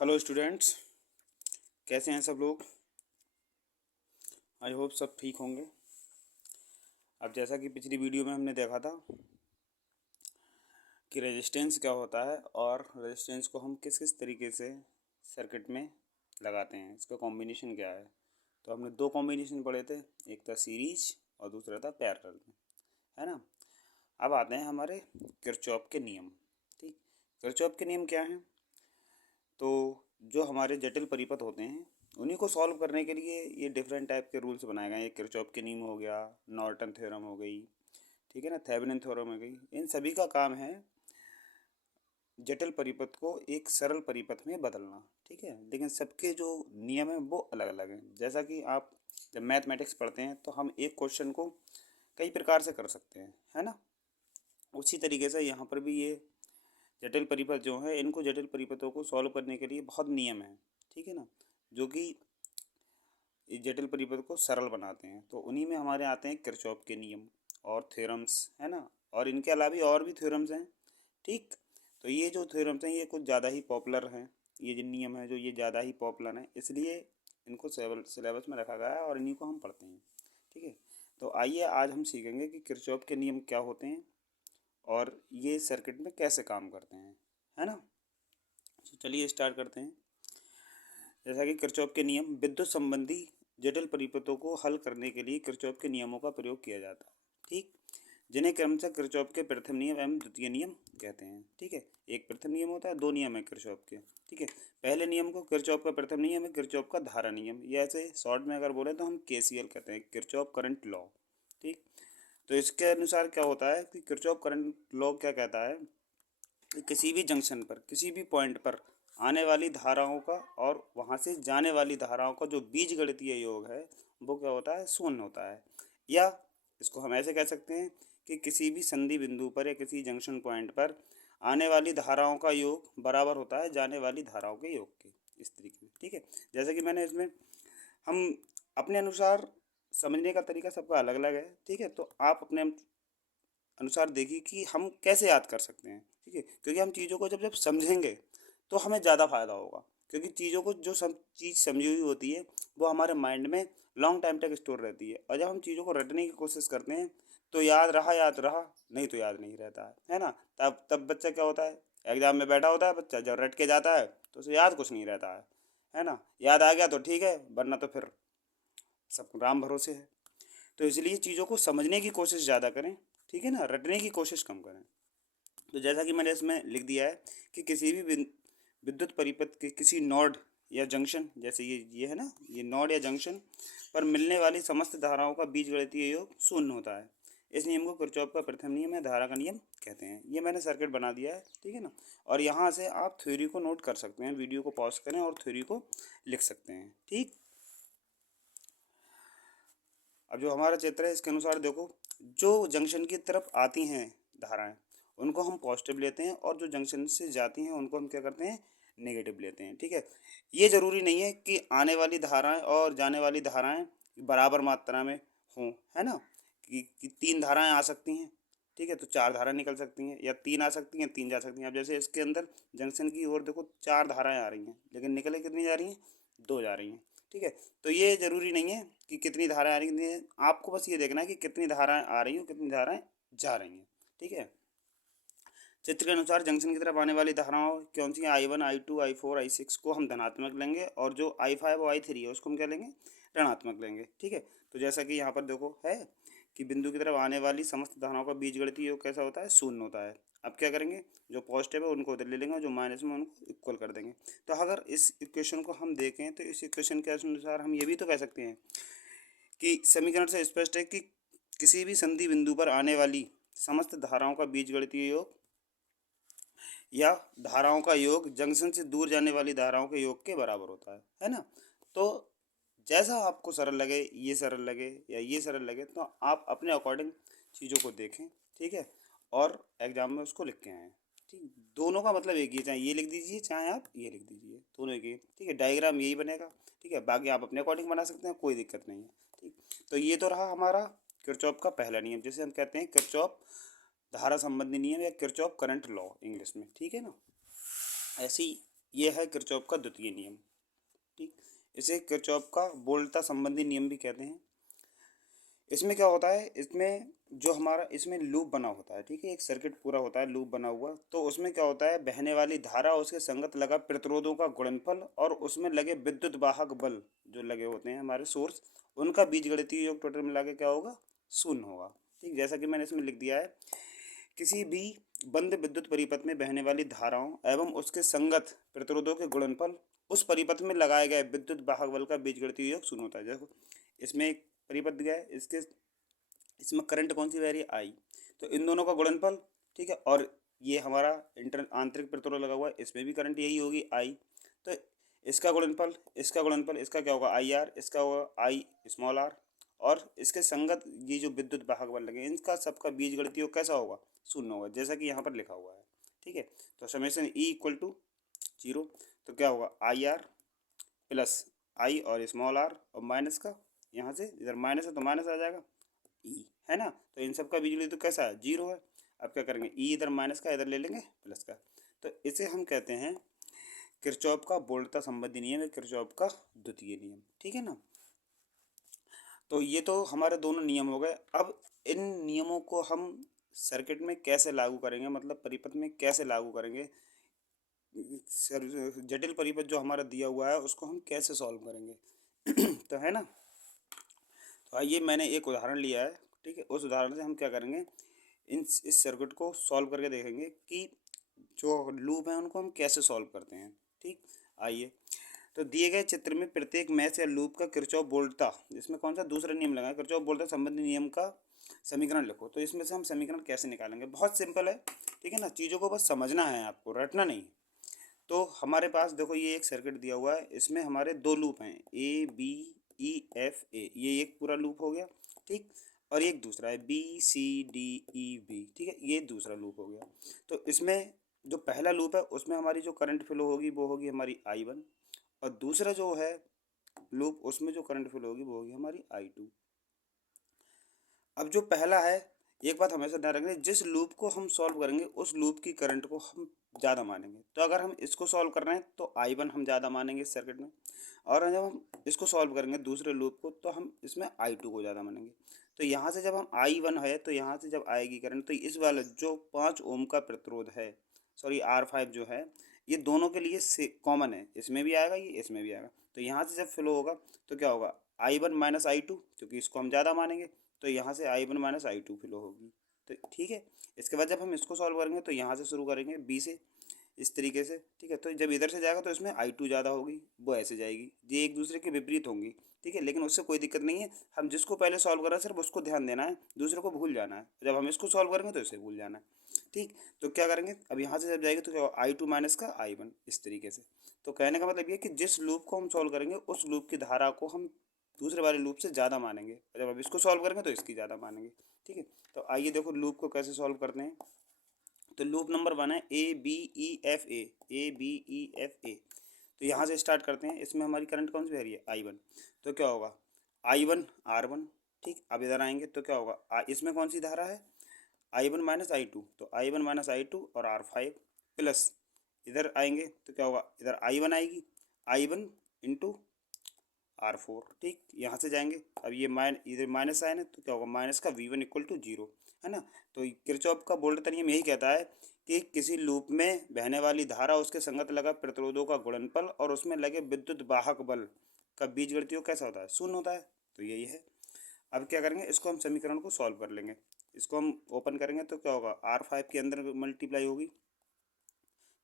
Hello students, कैसे हैं सब लोग। आई होप सब ठीक होंगे। अब जैसा कि पिछली वीडियो में हमने देखा था कि रेजिस्टेंस क्या होता है और रेजिस्टेंस को हम किस किस तरीके से सर्किट में लगाते हैं, इसका कॉम्बिनेशन क्या है। तो हमने दो कॉम्बिनेशन पढ़े थे, एक था सीरीज और दूसरा था पैरेलल में, है ना। अब आते हैं हमारे किरचॉफ के नियम। ठीक, किरचॉफ के नियम क्या हैं? तो जो हमारे जटिल परिपथ होते हैं उन्हीं को सॉल्व करने के लिए ये डिफरेंट टाइप के रूल्स बनाए गए हैं। ये किरचॉफ के नियम हो गया, नॉर्टन थ्योरम हो गई, ठीक है ना, थेवेनिन थ्योरम हो गई। इन सभी का काम है जटिल परिपथ को एक सरल परिपथ में बदलना, ठीक है। लेकिन सबके जो नियम हैं वो अलग अलग हैं। जैसा कि आप जब मैथमेटिक्स पढ़ते हैं तो हम एक क्वेश्चन को कई प्रकार से कर सकते हैं, है ना। उसी तरीके से यहाँ पर भी ये जटिल परिपथ जो है, इनको जटिल परिपथों को सॉल्व करने के लिए बहुत नियम है, ठीक है ना, जो कि इस जटिल परिपथ को सरल बनाते हैं। तो उन्हीं में हमारे आते हैं किरचॉफ के नियम और थ्योरम्स, है ना। और इनके अलावा भी और भी थ्योरम्स हैं, ठीक। तो ये जो थ्योरम्स हैं ये कुछ ज़्यादा ही पॉपुलर हैं। ये जो नियम है जो ये ज़्यादा ही पॉपुलर हैं, इसलिए इनको सिलेबस में रखा गया है और इन्हीं को हम पढ़ते हैं, ठीक है। तो आइए आज हम सीखेंगे कि किरचॉफ के नियम क्या होते हैं और ये सर्किट में कैसे काम करते हैं, है ना। तो चलिए स्टार्ट करते हैं। जैसा कि किरचॉफ के नियम, विद्युत संबंधी जटिल परिपथों को हल करने के लिए किरचॉफ के नियमों का प्रयोग किया जाता है, ठीक, जिन्हें क्रमशः किरचॉफ के प्रथम नियम एवं द्वितीय नियम कहते हैं, ठीक है। एक प्रथम नियम होता है, दो नियम है किरचॉफ के, ठीक है। पहले नियम को किरचॉफ का प्रथम नियम है किरचॉफ का धारा नियम, ये ऐसे शॉर्ट में अगर बोले तो हम केसीएल कहते हैं, किरचॉफ करंट लॉ, ठीक। तो इसके अनुसार क्या होता है कि किरचॉफ करंट लॉ क्या कहता है कि किसी भी जंक्शन पर, किसी भी पॉइंट पर आने वाली धाराओं का और वहाँ से जाने वाली धाराओं का जो बीजगणितीय योग है वो क्या होता है, शून्य होता है। या इसको हम ऐसे कह सकते हैं कि किसी भी संधि बिंदु पर या किसी जंक्शन पॉइंट पर आने वाली धाराओं का योग बराबर होता है जाने वाली धाराओं के योग के, इस तरीके से, ठीक है। जैसे कि मैंने इसमें हम अपने अनुसार समझने का तरीका सबका अलग अलग है, ठीक है। तो आप अपने अनुसार देखिए कि हम कैसे याद कर सकते हैं, ठीक है। क्योंकि हम चीज़ों को जब जब समझेंगे तो हमें ज़्यादा फायदा होगा, क्योंकि चीज़ों को जो सब चीज़ समझी हुई होती है वो हमारे माइंड में लॉन्ग टाइम तक स्टोर रहती है। और जब हम चीज़ों को रटने की कोशिश करते हैं तो याद रहा, नहीं तो याद नहीं रहता है ना। तब तब बच्चा क्या होता है, एग्जाम में बैठा होता है बच्चा, जब रट के जाता है तो उसे याद कुछ नहीं रहता है ना। याद आ गया तो ठीक है, वरना तो फिर सब राम भरोसे है। तो इसलिए चीज़ों को समझने की कोशिश ज़्यादा करें, ठीक है ना, रटने की कोशिश कम करें। तो जैसा कि मैंने इसमें लिख दिया है कि किसी भी विद्युत परिपथ के किसी नोड या जंक्शन, जैसे ये है ना, ये नोड या जंक्शन पर मिलने वाली समस्त धाराओं का बीजगणितीय योग शून्य होता है। इस नियम को किरचॉफ का प्रथम नियम या धारा का नियम कहते हैं। ये मैंने सर्किट बना दिया है, ठीक है ना। और यहाँ से आप थ्योरी को नोट कर सकते हैं, वीडियो को पॉज करें और थ्योरी को लिख सकते हैं, ठीक। अब जो हमारा चित्र है इसके अनुसार देखो, जो जंक्शन की तरफ आती हैं धाराएं उनको हम पॉजिटिव लेते हैं और जो जंक्शन से जाती हैं उनको हम क्या करते हैं, नेगेटिव लेते हैं, ठीक है। ये ज़रूरी नहीं है कि आने वाली धाराएं और जाने वाली धाराएं बराबर मात्रा में हों, है ना। कि तीन धाराएं आ सकती हैं, ठीक है, तो चार धाराएं निकल सकती हैं, या तीन आ सकती हैं तीन जा सकती हैं। अब जैसे इसके अंदर जंक्शन की ओर देखो चार धाराएं आ रही हैं, लेकिन निकले कितनी जा रही हैं, दो जा रही हैं, ठीक है। तो ये ज़रूरी नहीं है कि कितनी धाराएं आ रही हैं, आपको बस ये देखना है कि कितनी धाराएं आ रही हैं कितनी धाराएं जा रही हैं, ठीक है। चित्र के अनुसार जंक्शन की तरफ आने वाली धाराओं कौन सी हैं, I1 I2 I4 I6 को हम धनात्मक लेंगे और जो I5 और I3 है उसको हम क्या लेंगे, ऋणात्मक लेंगे, ठीक है। तो जैसा कि यहाँ पर देखो है कि बिंदु की तरफ आने वाली समस्त धाराओं का बीजगणितीय योग कैसा होता है, शून्य होता है। अब क्या करेंगे, जो पॉजिटिव है उनको उधर ले लेंगे और जो माइनस में उनको इक्वल कर देंगे। तो अगर इस इक्वेशन को हम देखें तो इस इक्वेशन के अनुसार हम ये भी तो कह सकते हैं कि समीकरण से स्पष्ट है कि किसी भी संधि बिंदु पर आने वाली समस्त धाराओं का बीजगणितीय योग या धाराओं का योग जंक्शन से दूर जाने वाली धाराओं के योग के बराबर होता है ना। तो जैसा आपको सरल लगे, ये सरल लगे या ये सरल लगे, तो आप अपने अकॉर्डिंग चीज़ों को देखें, ठीक है, और एग्जाम में उसको लिख के आएँ, ठीक। दोनों का मतलब एक ही है, चाहे ये लिख दीजिए चाहे आप ये लिख दीजिए, दोनों एक ही है, ठीक है। डायग्राम यही बनेगा, ठीक है, बाकी आप अपने अकॉर्डिंग बना सकते हैं, कोई दिक्कत नहीं है, ठीक। तो ये तो रहा हमारा किरचॉफ का पहला नियम, जिसे हम कहते हैं किरचॉफ धारा संबंधी नियम या किरचॉफ करंट लॉ इंग्लिश में, ठीक है ना। ऐसी ये है किरचॉफ का द्वितीय नियम। ठीक, इसे किरचॉफ का वोल्टता संबंधी नियम भी कहते हैं। इसमें क्या होता है, इसमें जो हमारा इसमें लूप बना होता है, ठीक है, एक सर्किट पूरा होता है लूप बना हुआ। तो उसमें क्या होता है, बहने वाली धारा उसके संगत लगा प्रतिरोधों का गुणनफल और उसमें लगे विद्युत वाहक बल जो लगे होते हैं हमारे सोर्स, उनका बीजगणितीय योग टोटल मिला के क्या होगा, शून्य होगा। ठीक, जैसा कि मैंने इसमें लिख दिया है, किसी भी बंद विद्युत परिपथ में बहने वाली धाराओं एवं उसके संगत प्रतिरोधों के गुणनफल उस परिपथ में लगाए गए विद्युत वाहक बल का बीजगणितीय योग शून्य होता है। देखो इसमें एक परिपथ दिया है, इसके इसमें करंट कौन सी बह रही है, आई, तो इन दोनों का गुणनफल, ठीक है, और ये हमारा इंटर आंतरिक प्रतिरोध लगा हुआ है, इसमें भी करंट यही होगी आई। तो इसका गुणनफल, इसका गुणनफल, इसका क्या होगा आई आर, इसका होगा आई स्मॉल आर, और इसके संगत ये जो विद्युत वाहक बल लगे इनका सबका बीजगणितीय योग कैसा होगा, शून्य होगा, जैसा कि यहाँ पर लिखा हुआ है। ठीक है, तो summation E equal to zero, तो क्या होगा आई आर प्लस आई और स्मॉल आर और माइनस का, यहाँ से इधर माइनस है तो माइनस आ जाएगा ई, है ना, तो इन सब का बीजगणित तो कैसा है, जीरो है। अब क्या करेंगे, ई इधर माइनस का इधर ले लेंगे प्लस का, तो इसे हम कहते हैं किरचॉफ का वोल्टता संबंधी नियम है, किरचॉफ का द्वितीय नियम। ठीक है ना, तो ये तो हमारे दोनों नियम हो गए। अब इन नियमों को हम सर्किट में कैसे लागू करेंगे, मतलब परिपथ में कैसे लागू करेंगे, जटिल परिपथ जो हमारा दिया हुआ है उसको हम कैसे सॉल्व करेंगे तो है ना, तो आइए मैंने एक उदाहरण लिया है। ठीक है, उस उदाहरण से हम क्या करेंगे, इस सर्किट को सॉल्व करके देखेंगे कि जो लूप है उनको हम कैसे सॉल्व करते हैं। ठीक, आइए, तो दिए गए चित्र में प्रत्येक मैश या लूप का किरचॉफ वोल्टता, इसमें कौन सा दूसरा नियम लगा है, किरचॉफ वोल्टता संबंधी नियम का समीकरण लिखो। तो इसमें से हम समीकरण कैसे निकालेंगे, बहुत सिंपल है। ठीक है ना, चीज़ों को बस समझना है आपको, रटना नहीं। तो हमारे पास देखो ये एक सर्किट दिया हुआ है, इसमें हमारे दो लूप हैं ए बी ई एफ ए, ये एक पूरा लूप हो गया। ठीक, और एक दूसरा है B C D E B, ठीक है, ये दूसरा लूप हो गया। तो इसमें जो पहला लूप है उसमें हमारी जो करंट फ्लो होगी वो होगी हमारी आई वन, और दूसरा जो है लूप उसमें जो करंट फ्लो होगी वो होगी हमारी आई टू। अब जो पहला है, एक बात हमेशा ध्यान रखना, जिस लूप को हम सॉल्व करेंगे उस लूप की करंट को हम ज़्यादा मानेंगे। तो अगर हम इसको सॉल्व कर रहे हैं तो आई वन हम ज़्यादा मानेंगे इस सर्किट में, और जब हम इसको सॉल्व करेंगे दूसरे लूप को तो हम इसमें आई टू को ज़्यादा मानेंगे। तो यहाँ से जब हम आई वन है तो यहाँ से जब आएगी करंट तो इस वाले जो 5 ओम का प्रतिरोध है, सॉरी आर फाइव जो है, ये दोनों के लिए से कॉमन है, इसमें भी आएगा ये इसमें भी आएगा। तो यहाँ से जब फ्लो होगा तो क्या होगा, I one minus I two, क्योंकि इसको हम ज़्यादा मानेंगे, तो यहाँ से I one minus I two flow होगी। तो ठीक है, इसके बाद जब हम इसको सॉल्व करेंगे तो यहाँ से शुरू करेंगे बी से, इस तरीके से। ठीक है, तो जब इधर से जाएगा तो इसमें आई टू ज़्यादा होगी, वो ऐसे जाएगी, ये एक दूसरे के विपरीत होंगी। ठीक है, लेकिन उससे कोई दिक्कत नहीं है, हम जिसको पहले सॉल्व कर रहे हैं सिर्फ उसको ध्यान देना है, दूसरे को भूल जाना है। जब हम इसको सॉल्व करेंगे तो इसे भूल जाना है। ठीक, तो क्या करेंगे, अब यहाँ से जब जाएगी तो क्या होगा, आई टू माइनस का आई वन, इस तरीके से। तो कहने का मतलब ये कि जिस लूप को हम सॉल्व करेंगे उस लूप की धारा को हम दूसरे वाले लूप से ज़्यादा मानेंगे, और जब अब इसको सॉल्व करेंगे तो इसकी ज़्यादा मानेंगे। ठीक है, तो आइए देखो लूप को कैसे सॉल्व करते हैं। तो लूप नंबर 1 है A B E F A B E F A. तो यहाँ से स्टार्ट करते हैं, इसमें हमारी करंट कौन सी बह रही है, आई वन। तो क्या होगा, आई वन आर वन। ठीक, अब इधर आएंगे तो क्या होगा, इसमें कौन सी धारा है, I one minus I two, तो I one minus I two और आर फाइव प्लस, इधर आएंगे तो क्या होगा, इधर आई वन आएगी, I one into R four. ठीक, यहाँ से जाएंगे, अब ये इधर माइनस साइन है तो क्या होगा, माइनस का V one equal to zero, है ना। तो किरचॉफ का वोल्टता नियम यही कहता है कि किसी लूप में बहने वाली धारा उसके संगत लगा प्रतिरोधों का गुणनफल और उसमें लगे विद्युत वाहक बल का बीजगणितीय योग कैसा होता है, शून्य होता है। तो यही है। अब क्या करेंगे, इसको हम समीकरण को सॉल्व कर लेंगे। इसको हम ओपन करेंगे तो क्या होगा, आर फाइव के अंदर मल्टीप्लाई होगी,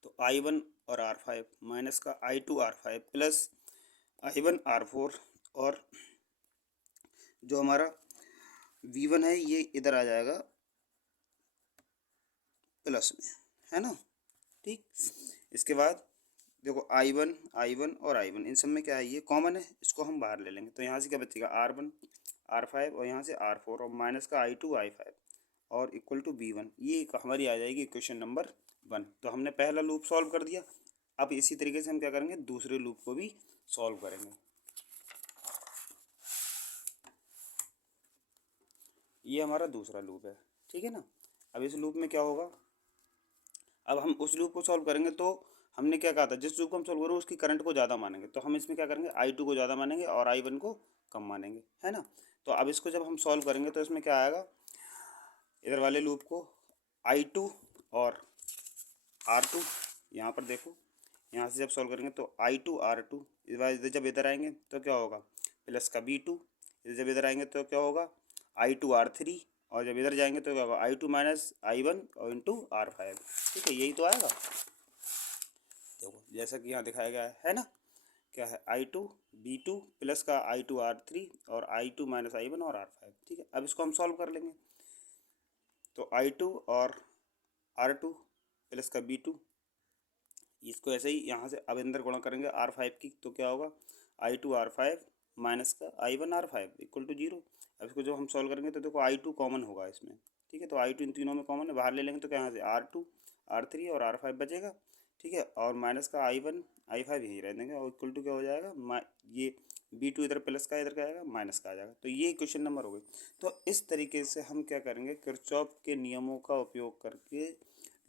तो आई वन और आर फाइव माइनस का I two R five plus I one R four, और जो हमारा वी वन है ये इधर आ जाएगा प्लस में, है ना। ठीक, इसके बाद देखो आई वन और आई वन इन सब में क्या है, ये कॉमन है, इसको हम बाहर ले लेंगे। तो यहाँ से क्या बचेगा, आर वन आर फाइव और यहाँ से आर फोर और माइनस का आई टू आई फाइव और इक्वल टू बी वन, ये हमारी आ जाएगी इक्वेशन नंबर 1। तो हमने पहला लूप सॉल्व कर दिया। अब इसी तरीके से हम क्या करेंगे, दूसरे लूप को भी सॉल्व करेंगे। ये हमारा दूसरा लूप है, ठीक है ना। अब इस लूप में क्या होगा, अब हम उस लूप को सॉल्व करेंगे तो हमने क्या कहा था, जिस लूप को हम सोल्व करेंगे उसकी करंट को ज़्यादा मानेंगे, तो हम इसमें क्या करेंगे, I2 को ज़्यादा मानेंगे और I1 को कम मानेंगे, है ना। तो अब इसको जब हम सॉल्व करेंगे तो इसमें क्या आएगा, इधर वाले लूप को I2 और R2, यहाँ पर देखो, यहाँ से जब सॉल्व करेंगे तो I2 R2, इधर जब इधर आएंगे तो क्या होगा, प्लस का B2, इधर जब इधर आएंगे तो क्या होगा, I2 R3, और जब इधर जाएंगे तो क्या होगा, I2 माइनस I1 और इंटू R5। ठीक है, यही तो आएगा। देखो जैसा कि यहाँ दिखाया गया है ना, क्या है, I2 B2 प्लस का I2 R3 और I2 माइनस I1 और R5। ठीक है, अब इसको हम सॉल्व कर लेंगे, तो I2 और R2 प्लस का B2, इसको ऐसे ही यहाँ से अब अंदर गुणा करेंगे R5 की, तो क्या होगा, I2 R5 माइनस का I1 R5 इक्वल टू 0। अब इसको जब हम सॉल्व करेंगे तो देखो I2 कॉमन होगा इसमें। ठीक है, तो I2 इन तीनों में कॉमन है, बाहर ले लेंगे तो क्या, यहाँ से R2 R3 और R5 बचेगा। ठीक है, और माइनस का I1 I5 यहीं रह देंगे, और इक्वल टू क्या हो जाएगा, ये B2 इधर प्लस का, इधर क्या आएगा, माइनस का आ जाएगा। तो ये क्वेश्चन नंबर हो गई। तो इस तरीके से हम क्या करेंगे, किरचॉफ के नियमों का उपयोग करके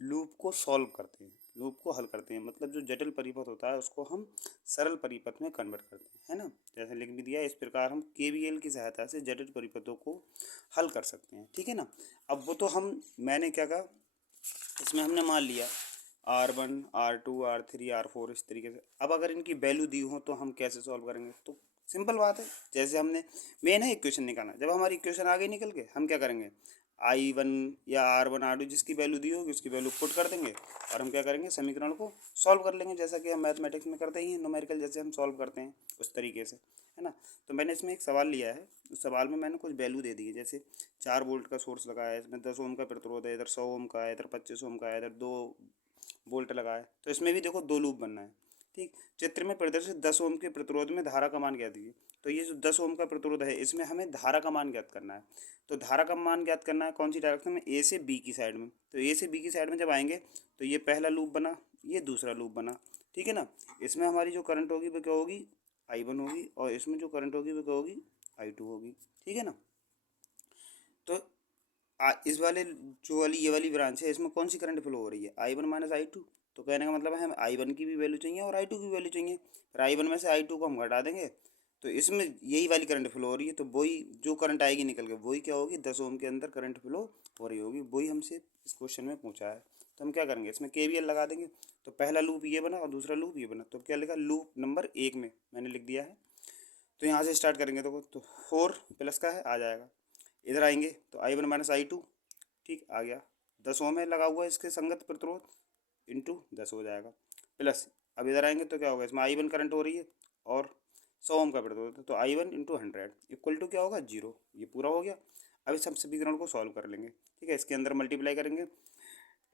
लूप को सॉल्व करते हैं, लूप को हल करते हैं। मतलब जो जटिल परिपथ होता है उसको हम सरल परिपथ में कन्वर्ट करते हैं, है ना। जैसे लिख भी दिया, इस प्रकार हम KVL की सहायता से जटिल परिपथों को हल कर सकते हैं। ठीक है ना। अब वो तो मैंने क्या कहा, इसमें हमने मान लिया R1 R2 R3 R4 इस तरीके से। अब अगर इनकी वैल्यू दी हो तो हम कैसे सॉल्व करेंगे, तो सिंपल बात है, जैसे हमने मेन है इक्वेशन निकालना, जब हमारी इक्वेशन आगे निकल के हम क्या करेंगे, I1 या R1 R2 जिसकी वैल्यू दी होगी उसकी वैल्यू पुट कर देंगे, और हम क्या करेंगे, समीकरण को सॉल्व कर लेंगे, जैसा कि हम मैथमेटिक्स में करते ही हैं, न्यूमेरिकल जैसे हम सॉल्व करते हैं उस तरीके से, है ना। तो मैंने इसमें एक सवाल लिया है, उस सवाल में मैंने कुछ वैल्यू दे दी है, जैसे 4 वोल्ट का सोर्स लगाया है, इसमें 10 ओम का प्रतिरोध है, इधर 100 ओम का है, इधर 25 ओम का है, इधर 2 वोल्ट लगाया है। तो इसमें भी देखो 2 लूप बनना है। ठीक, चित्र में प्रदर्शित 10 ओम के प्रतिरोध में धारा का मान ज्ञात कीजिए। तो ये जो 10 ओम का प्रतिरोध है इसमें हमें धारा का मान ज्ञात करना है। तो धारा का मान ज्ञात करना है कौन सी डायरेक्शन में, ए से बी की साइड में। तो ए से बी की साइड में जब आएंगे तो ये पहला लूप बना, ये दूसरा लूप बना। ठीक है ना। इसमें हमारी जो करंट होगी वो क्या होगी, I1 होगी, और इसमें जो करंट होगी वो क्या होगी, I2 होगी। ठीक है ना। तो इस वाले जो वाली ये वाली ब्रांच है इसमें कौन सी करंट फ्लो हो रही है, I1 माइनस I2। तो कहने का मतलब है हमें I1 की भी वैल्यू चाहिए और I2 की वैल्यू चाहिए। फिर I1 में से I2 को हम घटा देंगे तो इसमें यही वाली करंट फ्लो हो रही है, तो वही जो करंट आएगी निकल के वही क्या होगी, 10 ओम के अंदर करंट फ्लो हो रही होगी। वही हमसे इस क्वेश्चन में पूछा है। तो हम क्या करेंगे, इसमें KVL लगा देंगे। तो पहला लूप ये बना और दूसरा लूप ये बना, तो क्या लिखा, लूप नंबर 1 में मैंने लिख दिया है। तो यहाँ से स्टार्ट करेंगे तो 4 प्लस का है आ जाएगा, इधर आएंगे तो I1 माइनस I2, ठीक आ गया, 10 ओम है लगा हुआ है इसके संगत प्रतिरोध, इंटू 10 हो जाएगा, प्लस अब इधर आएंगे तो क्या होगा, इसमें I1 करंट हो रही है और 100 ओम का प्रतिरोध है, तो I1 इंटू 100 इक्वल टू क्या होगा, 0। ये पूरा हो गया। अब इस सब समीकरण को सॉल्व कर लेंगे। ठीक है, इसके अंदर मल्टीप्लाई करेंगे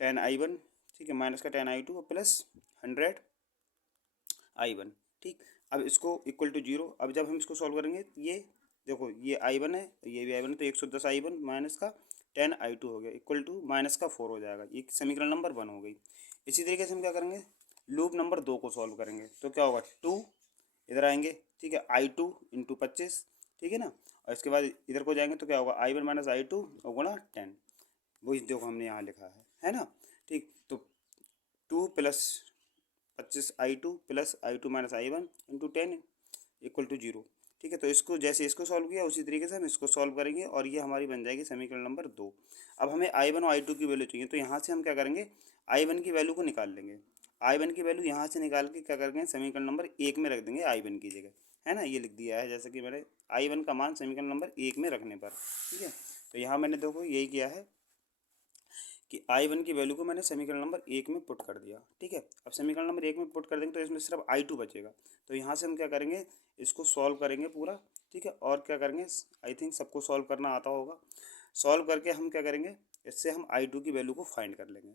10I1, ठीक है, माइनस का 10I2 प्लस 100I1। ठीक, अब इसको इक्वल टू 0। अब जब हम इसको सॉल्व करेंगे ये देखो, ये I1 है, ये भी I1 है, तो 110 I1 माइनस का 10 I2 हो गया इक्वल टू माइनस का 4 हो जाएगा। ये समीकरण नंबर 1 हो गई। इसी तरीके से हम क्या करेंगे, लूप नंबर 2 को सॉल्व करेंगे, तो क्या होगा, 2 इधर आएंगे, ठीक है, I2 इंटू 25, ठीक है ना, और इसके बाद इधर को जाएंगे तो क्या होगा, I1 माइनस I2 और गुणा 10, वही देखो हमने यहाँ लिखा है ना। ठीक, तो 2 plus 25I2 plus I2 minus I1 into 10 equal to 0। ठीक है, तो इसको जैसे इसको सॉल्व किया उसी तरीके से हम इसको सॉल्व करेंगे और ये हमारी बन जाएगी समीकरण नंबर 2। अब हमें I1 और I2 की वैल्यू चाहिए, तो यहाँ से हम क्या करेंगे, I1 की वैल्यू को निकाल लेंगे। I1 की वैल्यू यहाँ से निकाल के क्या करेंगे, समीकरण नंबर 1 में रख देंगे I1 की जगह, है ना। ये लिख दिया है जैसे कि मैंने I1 का मान समीकरण नंबर 1 में रखने पर। ठीक है, तो यहाँ मैंने देखो यही किया है कि I1 की वैल्यू को मैंने समीकरण नंबर 1 में पुट कर दिया। ठीक है, अब समीकरण नंबर 1 में पुट कर देंगे तो इसमें सिर्फ I2 बचेगा। तो यहाँ से हम क्या करेंगे, इसको सॉल्व करेंगे पूरा। ठीक है, और क्या करेंगे, आई थिंक सबको सॉल्व करना आता होगा। सॉल्व करके हम क्या करेंगे, इससे हम I2 की वैल्यू को फाइंड कर लेंगे।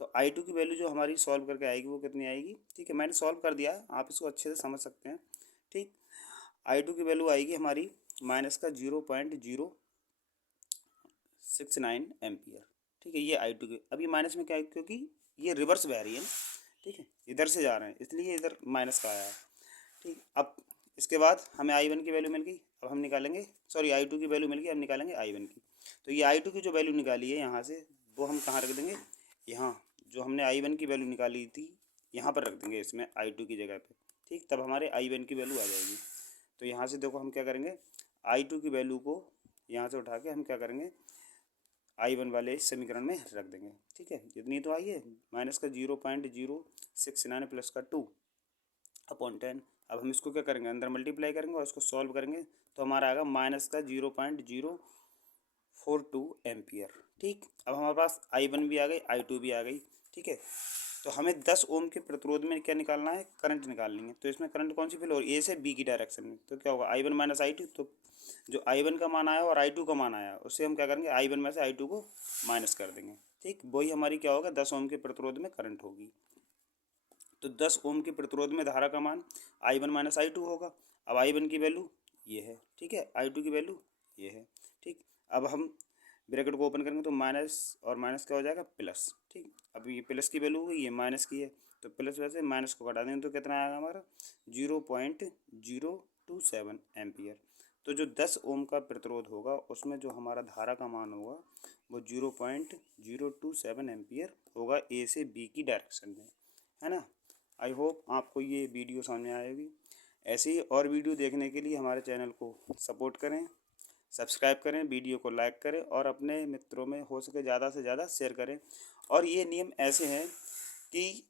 तो I2 की वैल्यू जो हमारी सॉल्व करके आएगी वो कितनी आएगी, ठीक है, मैंने सॉल्व कर दिया है, आप इसको अच्छे से समझ सकते हैं। ठीक, I2 की वैल्यू आएगी हमारी माइनस का 0.069 एम्पियर। ठीक है, ये I2 की, अब ये माइनस में क्या है, क्योंकि ये रिवर्स बह रही है ना। ठीक है, इधर से जा रहे हैं इसलिए इधर माइनस का आया है। ठीक, अब इसके बाद हमें I1 की वैल्यू मिल गई, अब हम निकालेंगे, सॉरी I2 की वैल्यू मिल गई, अब निकालेंगे I1 की। तो ये I2 की जो वैल्यू निकाली है यहाँ से वो हम कहाँ रख देंगे, यहाँ जो हमने I1 की वैल्यू निकाली थी यहाँ पर रख देंगे इसमें I2 की जगह पे, ठीक। तब हमारे I1 की वैल्यू आ जाएगी। तो यहाँ से देखो हम क्या करेंगे, I2 की वैल्यू को यहाँ से उठा के हम क्या करेंगे, I1 वाले इस समीकरण में रख देंगे, ठीक है। इतनी तो आई है, माइनस का 0.069 प्लस का 2/10। अब हम इसको क्या करेंगे, अंदर मल्टीप्लाई करेंगे और इसको सॉल्व करेंगे तो हमारा आएगा माइनस का 0.042 एम्पियर, ठीक। अब हमारे पास I1 भी आ गई, I2 भी आ गई, ठीक है। तो हमें 10 ओम के प्रतिरोध में क्या निकालना है, करंट निकालनी है। तो इसमें करंट कौन सी फिल हो रही है, ए से बी की डायरेक्शन में। तो क्या होगा, I1 माइनस I2। तो जो I1 का मान आया और I2 का मान आया उससे हम क्या करेंगे, I1 में से I2 को माइनस कर देंगे, ठीक। वही हमारी क्या होगा, 10 ओम के प्रतिरोध में करंट होगी। तो 10 ओम के प्रतिरोध में धारा का मान I1 माइनस I2 होगा। अब I1 की वैल्यू ये है, ठीक है, I2 की वैल्यू ये है, ठीक। अब हम ब्रैकेट को ओपन करेंगे तो माइनस और माइनस क्या हो जाएगा, प्लस, ठीक। अब ये प्लस की वैल्यू हुई, ये माइनस की है, तो प्लस वैसे माइनस को घटा देंगे तो कितना आएगा हमारा 0.027 एम्पियर। तो जो 10 ओम का प्रतिरोध होगा उसमें जो हमारा धारा का मान होगा वो 0.027 एम्पियर होगा, ए से बी की डायरेक्शन में, है ना। आई होप आपको ये वीडियो समझ आएगी। ऐसे ही और वीडियो देखने के लिए हमारे चैनल को सपोर्ट करें, सब्सक्राइब करें, वीडियो को लाइक करें और अपने मित्रों में हो सके ज़्यादा से ज़्यादा शेयर करें। और ये नियम ऐसे हैं कि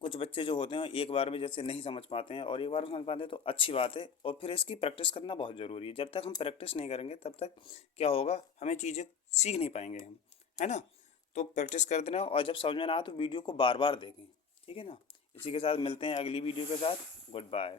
कुछ बच्चे जो होते हैं एक बार में जैसे नहीं समझ पाते हैं, और एक बार में समझ पाते हैं तो अच्छी बात है, और फिर इसकी प्रैक्टिस करना बहुत ज़रूरी है। जब तक हम प्रैक्टिस नहीं करेंगे तब तक क्या होगा, हमें चीज़ें सीख नहीं पाएंगे हम, है ना। तो प्रैक्टिस करते रहें और जब समझ में ना आए तो वीडियो को बार बार देखें, ठीक है ना। इसी के साथ मिलते हैं अगली वीडियो के साथ। Good bye.